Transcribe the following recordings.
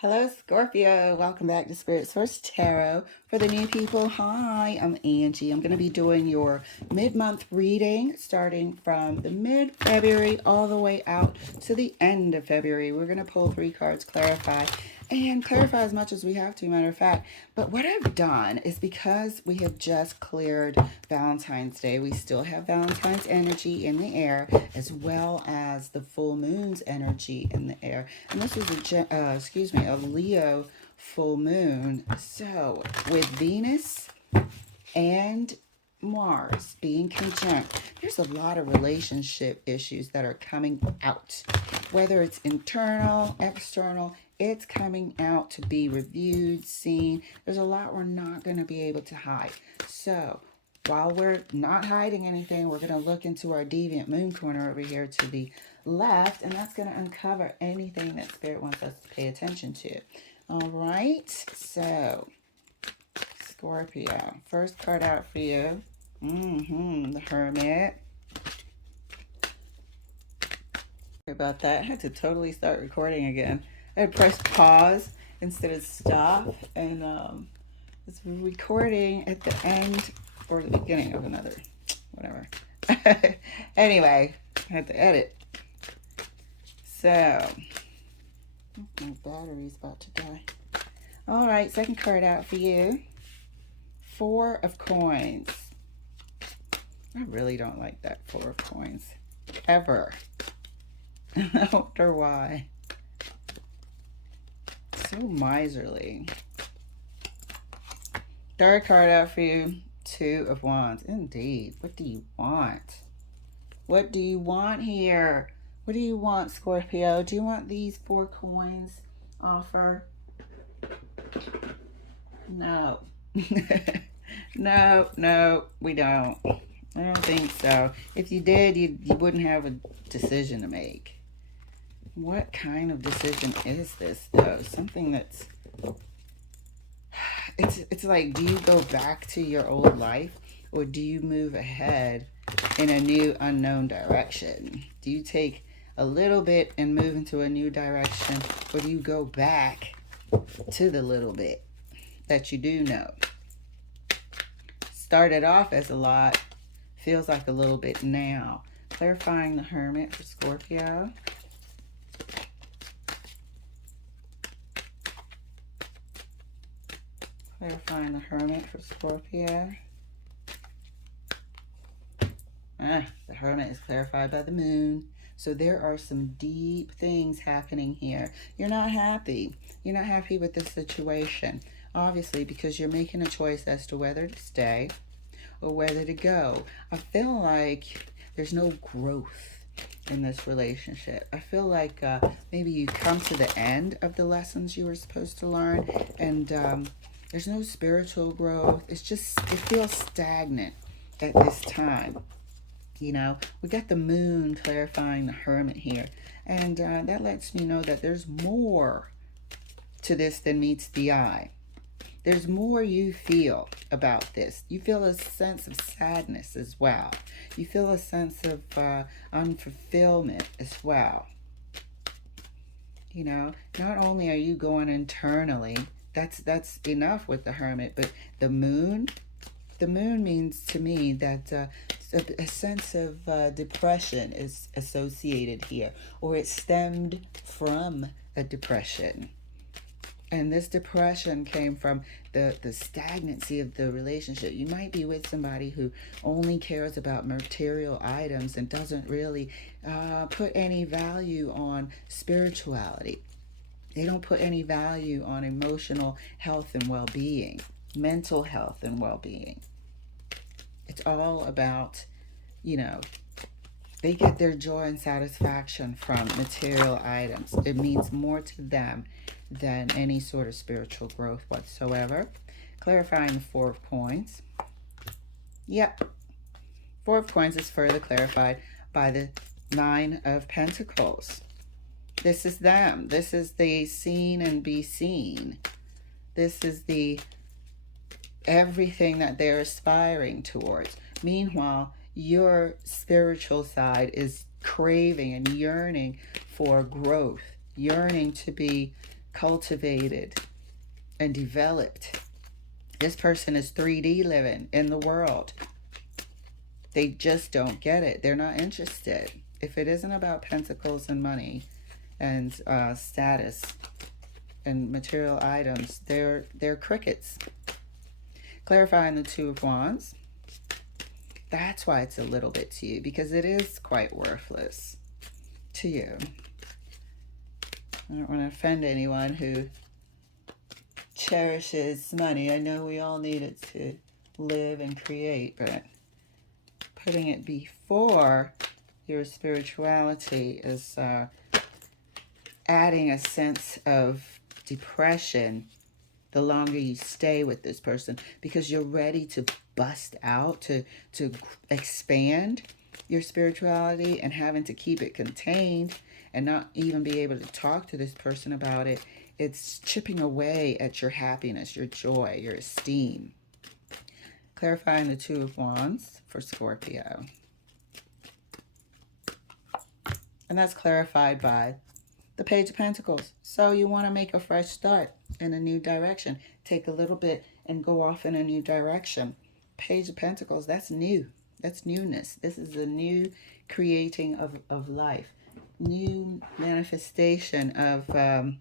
Hello, Scorpio. Welcome back to Spirit Source Tarot. For the new people, hi, I'm Angie. I'm going to be doing your mid-month reading starting from the mid-February all the way out to the end of February. We're going to pull 3 cards, clarify, and clarify as much as we have to, matter of fact. But what I've done is because we have just cleared Valentine's Day, we still have Valentine's energy in the air as well as the full moon's energy in the air. And this is a Leo full moon. So with Venus and Mars being conjunct, there's a lot of relationship issues that are coming out. Whether it's internal, external, it's coming out to be reviewed, seen. There's a lot we're not going to be able to hide. So while we're not hiding anything, we're going to look into our deviant moon corner over here to the left, and that's going to uncover anything that Spirit wants us to pay attention to. All right, so Scorpio, first card out for you. The Hermit. Sorry about that. I had to totally start recording again. I had pressed pause instead of stop, and it's recording at the end or the beginning of another, whatever. Anyway, I had to edit. So, my battery's about to die. All right, second card out for you. 4 of Coins. I really don't like that 4 of Coins. Ever. I wonder why. So miserly. Third card out for you. 2 of Wands. Indeed. What do you want? What do you want here? What do you want, Scorpio? Do you want these 4 coins offer? No. No, we don't. I don't think so. If you did, you wouldn't have a decision to make. What kind of decision is this, though? Something that's... It's like, do you go back to your old life, or do you move ahead in a new unknown direction? Do you take a little bit and move into a new direction, or do you go back to the little bit that you do know? Started off as a lot, feels like a little bit now. Clarifying the Hermit for Scorpio. Clarifying the Hermit for Scorpio. The Hermit is clarified by the moon. So there are some deep things happening here. You're not happy. You're not happy with the situation. Obviously, because you're making a choice as to whether to stay or whether to go. I feel like there's no growth in this relationship. I feel like maybe you come to the end of the lessons you were supposed to learn, and there's no spiritual growth. It feels stagnant at this time. You know, we got the moon clarifying the Hermit here, and that lets me know that there's more to this than meets the eye. There's more you feel about this. You feel a sense of sadness as well. You feel a sense of unfulfillment as well. You know, not only are you going internally, that's enough with the Hermit, but the moon means to me that a sense of depression is associated here, or it stemmed from a depression. And this depression came from the stagnancy of the relationship. You might be with somebody who only cares about material items and doesn't really put any value on spirituality. They don't put any value on emotional health and well-being, mental health and well-being. It's all about, you know, they get their joy and satisfaction from material items. It means more to them than any sort of spiritual growth whatsoever. Clarifying the 4 of Coins. Yep. 4 of Coins is further clarified by the 9 of Pentacles. This is them. This is the seen and be seen. This is the everything that they're aspiring towards. Meanwhile, your spiritual side is craving and yearning for growth, yearning to be cultivated, and developed. This person is 3D living in the world. They just don't get it. They're not interested. If it isn't about pentacles and money and status and material items, they're crickets. Clarifying the Two of Wands. That's why it's a little bit to you, because it is quite worthless to you. I don't want to offend anyone who cherishes money. I know we all need it to live and create, but putting it before your spirituality is adding a sense of depression the longer you stay with this person, because you're ready to bust out, to expand your spirituality, and having to keep it contained and not even be able to talk to this person about it. It's chipping away at your happiness, your joy, your esteem. Clarifying the Two of Wands for Scorpio. And that's clarified by the Page of Pentacles. So you want to make a fresh start in a new direction. Take a little bit and go off in a new direction. Page of Pentacles, that's new. That's newness. This is a new creating of life. New manifestation of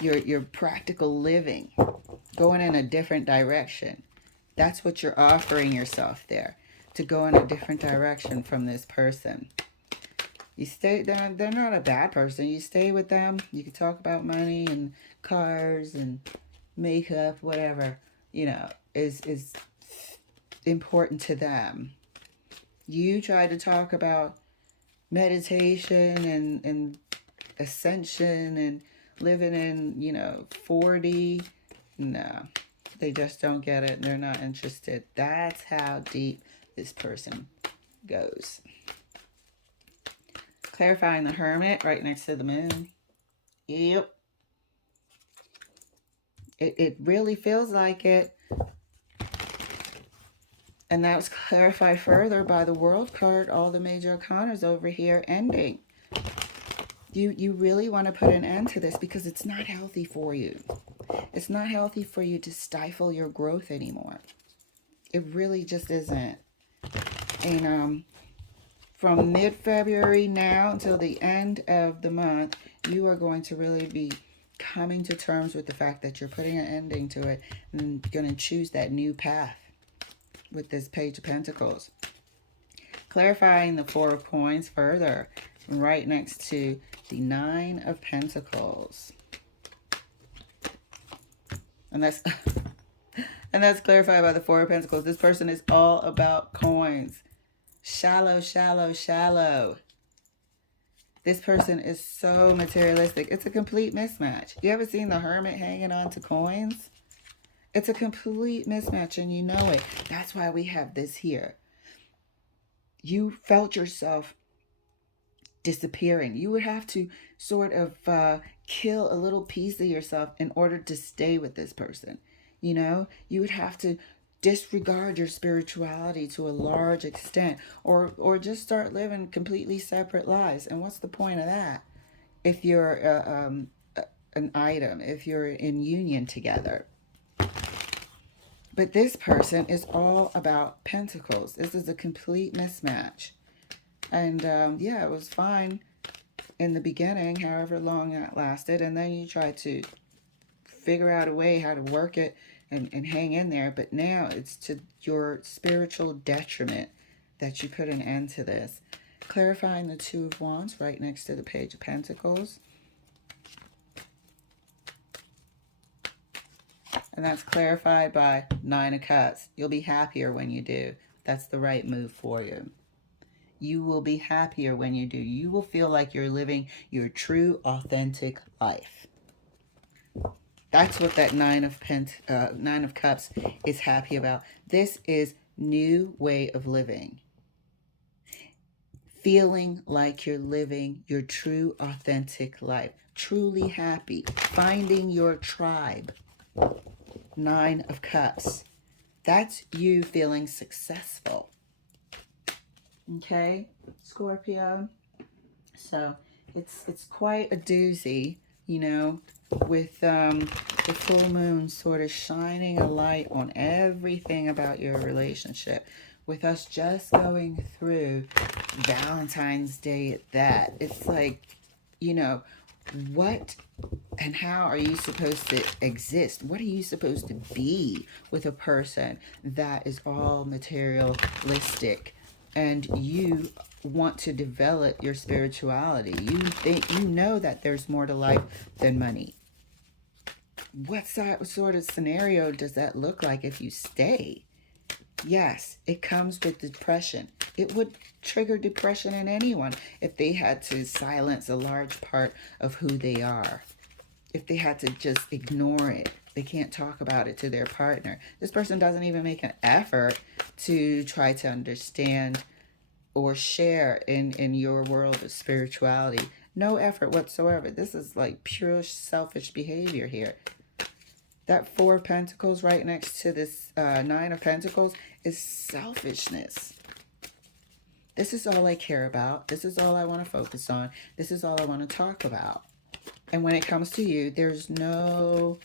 your practical living. Going in a different direction. That's what you're offering yourself there. To go in a different direction from this person. You stay, they're not a bad person. You stay with them. You can talk about money and cars and makeup, whatever, you know, is important to them. You try to talk about meditation and ascension and living in, you know, 40. No, they just don't get it. They're not interested. That's how deep this person goes. Clarifying the Hermit right next to the Moon. Yep. It really feels like it. And that was clarified further by the World card. All the major arcanas over here ending. You really want to put an end to this, because it's not healthy for you. It's not healthy for you to stifle your growth anymore. It really just isn't. And from mid-February now until the end of the month, you are going to really be coming to terms with the fact that you're putting an ending to it and going to choose that new path with this Page of Pentacles. Clarifying the Four of Coins further, right next to the Nine of Pentacles. And that's and that's clarified by the Four of Pentacles. This person is all about coins. Shallow, shallow, shallow. This person is so materialistic. It's a complete mismatch. You ever seen the Hermit hanging on to coins? It's a complete mismatch, and you know it. That's why we have this here. You felt yourself disappearing. You would have to sort of kill a little piece of yourself in order to stay with this person. You know, you would have to disregard your spirituality to a large extent, or just start living completely separate lives. And what's the point of that if you're an item, if you're in union together? But this person is all about pentacles. This is a complete mismatch. And yeah, it was fine in the beginning, however long that lasted, and then you try to figure out a way how to work it and hang in there. But now it's to your spiritual detriment that you put an end to this. Clarifying the Two of Wands right next to the Page of Pentacles. And that's clarified by Nine of Cups. You'll be happier when you do. That's the right move for you. You will be happier when you do. You will feel like you're living your true, authentic life. That's what that Nine of Cups is happy about. This is new way of living. Feeling like you're living your true, authentic life. Truly happy. Finding your tribe. Nine of Cups. That's you feeling successful. Okay, Scorpio. So it's quite a doozy. you know, with the full moon sort of shining a light on everything about your relationship. With us just going through Valentine's Day at that, it's like, you know, what and how are you supposed to exist? What are you supposed to be with a person that is all materialistic and you want to develop your spirituality? You think you know that there's more to life than money. What sort of scenario does that look like if you stay? Yes, it comes with depression. It would trigger depression in anyone if they had to silence a large part of who they are. If they had to just ignore it, they can't talk about it to their partner. This person doesn't even make an effort to try to understand or share in your world of spirituality. No effort whatsoever. This is like pure selfish behavior here. That Four of Pentacles right next to this Nine of Pentacles is selfishness. This is all I care about. This is all I want to focus on. This is all I want to talk about. And when it comes to you, there's no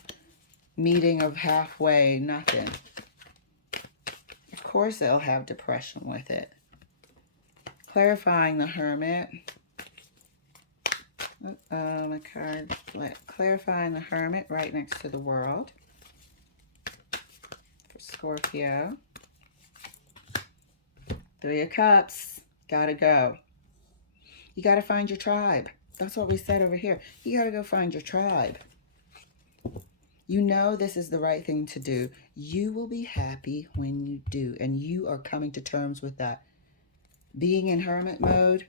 meeting of halfway, nothing. Of course they'll have depression with it. Clarifying the Hermit. My card. Clarifying the Hermit right next to the World. For Scorpio. Three of Cups. Gotta go. You gotta find your tribe. That's what we said over here. You gotta go find your tribe. You know this is the right thing to do. You will be happy when you do. And you are coming to terms with that. Being in hermit mode,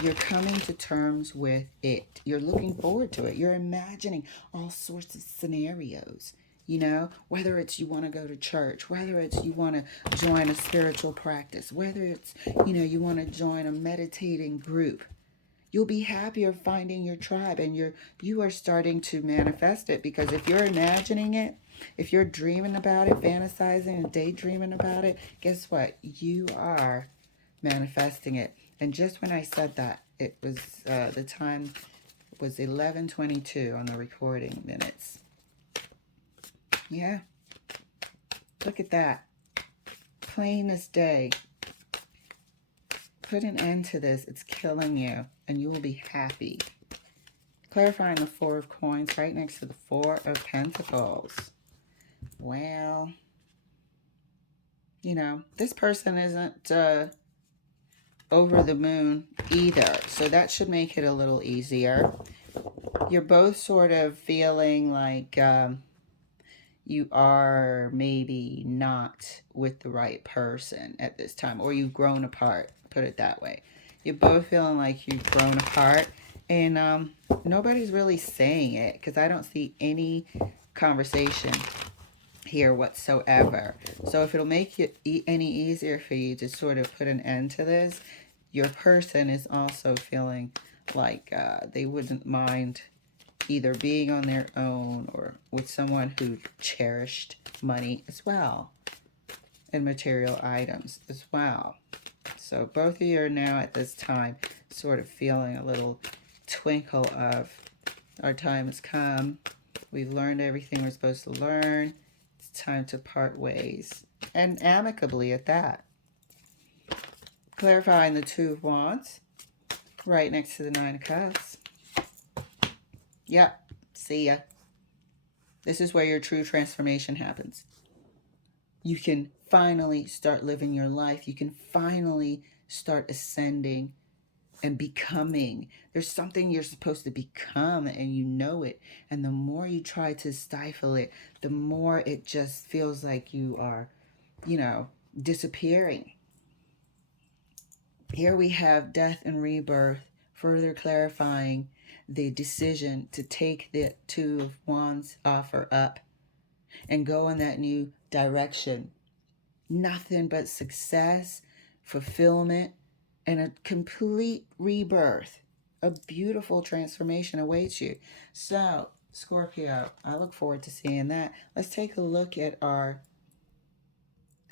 you're coming to terms with it. You're looking forward to it. You're imagining all sorts of scenarios. You know, whether it's you want to go to church, whether it's you want to join a spiritual practice, whether it's, you know, you want to join a meditating group. You'll be happier finding your tribe, and you are starting to manifest it, because if you're imagining it, if you're dreaming about it, fantasizing and daydreaming about it, guess what? You are manifesting it. And just when I said that, it was the time was 11:22 on the recording minutes. Yeah. Look at that. Plain as day. Put an end to this. It's killing you, and you will be happy. Clarifying the Four of Coins right next to the Four of Pentacles. Well, you know, this person isn't over the moon either, so that should make it a little easier. You're both sort of feeling like you are maybe not with the right person at this time, or you've grown apart, put it that way. You're both feeling like you've grown apart, and nobody's really saying it, because I don't see any conversation here whatsoever. So if it'll make it any easier for you to sort of put an end to this, your person is also feeling like they wouldn't mind either being on their own or with someone who cherished money as well, and material items as well. So both of you are now at this time sort of feeling a little twinkle of, our time has come. We've learned everything we're supposed to learn. It's time to part ways, and amicably at that. Clarifying the Two of Wands right next to the Nine of Cups. Yep, see ya. This is where your true transformation happens. You can finally start living your life. You can finally start ascending and becoming. There's something you're supposed to become, and you know it. And the more you try to stifle it, the more it just feels like you are, you know, disappearing. Here we have death and rebirth, further clarifying the decision to take the Two of Wands offer up and go in that new direction. Nothing but success, fulfillment, and a complete rebirth. A beautiful transformation awaits you. So, Scorpio, I look forward to seeing that. Let's take a look at our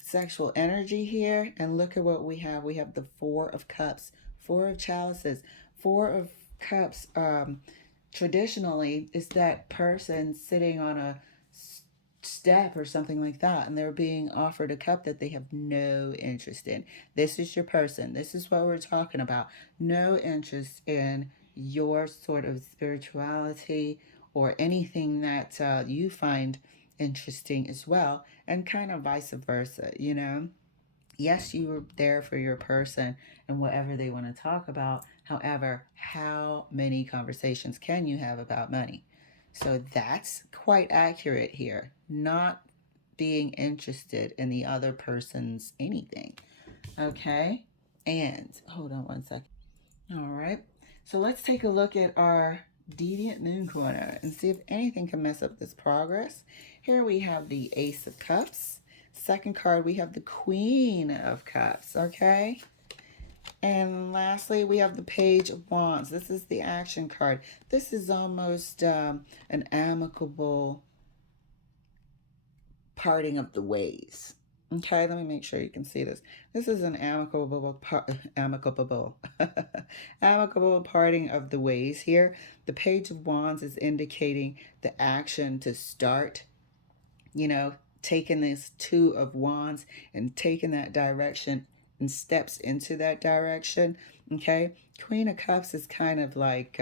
sexual energy here, and look at what we have. We have the Four of Cups, Four of Chalices, Four of Cups traditionally is that person sitting on a step or something like that, and they're being offered a cup that they have no interest in. This is your person. This is what we're talking about. No interest in your sort of spirituality or anything that you find interesting as well, and kind of vice versa, you know? Yes, you were there for your person and whatever they want to talk about. However, how many conversations can you have about money? So that's quite accurate here. Not being interested in the other person's anything. Okay? And hold on one second. All right. So let's take a look at our deviant moon corner and see if anything can mess up this progress. Here we have the Ace of Cups. Second card, we have the Queen of Cups. Okay. And lastly, we have the Page of Wands. This is the action card. This is almost an amicable parting of the ways. Okay, let me make sure you can see this. This is an amicable, amicable parting of the ways here. The Page of Wands is indicating the action to start, you know, taking this Two of Wands and taking that direction and steps into that direction. Okay, Queen of Cups is kind of like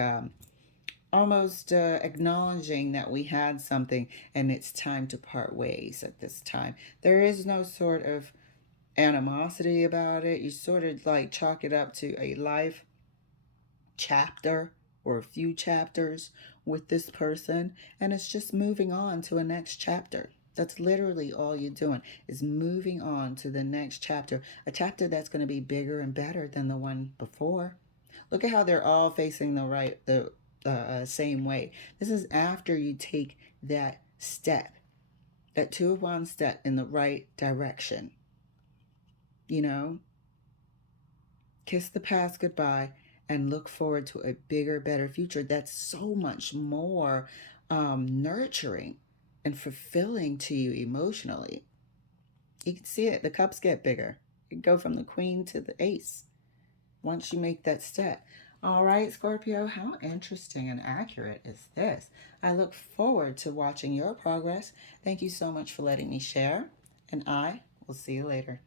almost acknowledging that we had something and it's time to part ways at this time. There is no sort of animosity about it. You sort of like chalk it up to a life chapter or a few chapters with this person, and it's just moving on to a next chapter. That's literally all you're doing is moving on to the next chapter, a chapter that's going to be bigger and better than the one before. Look at how they're all facing the same way. This is after you take that step, that Two of Wands step in the right direction. You know, kiss the past goodbye and look forward to a bigger, better future that's so much more nurturing and fulfilling to you emotionally. You can see it. The cups get bigger. You go from the queen to the ace once you make that step. All right, Scorpio, how interesting and accurate is this? I look forward to watching your progress. Thank you so much for letting me share, and I will see you later.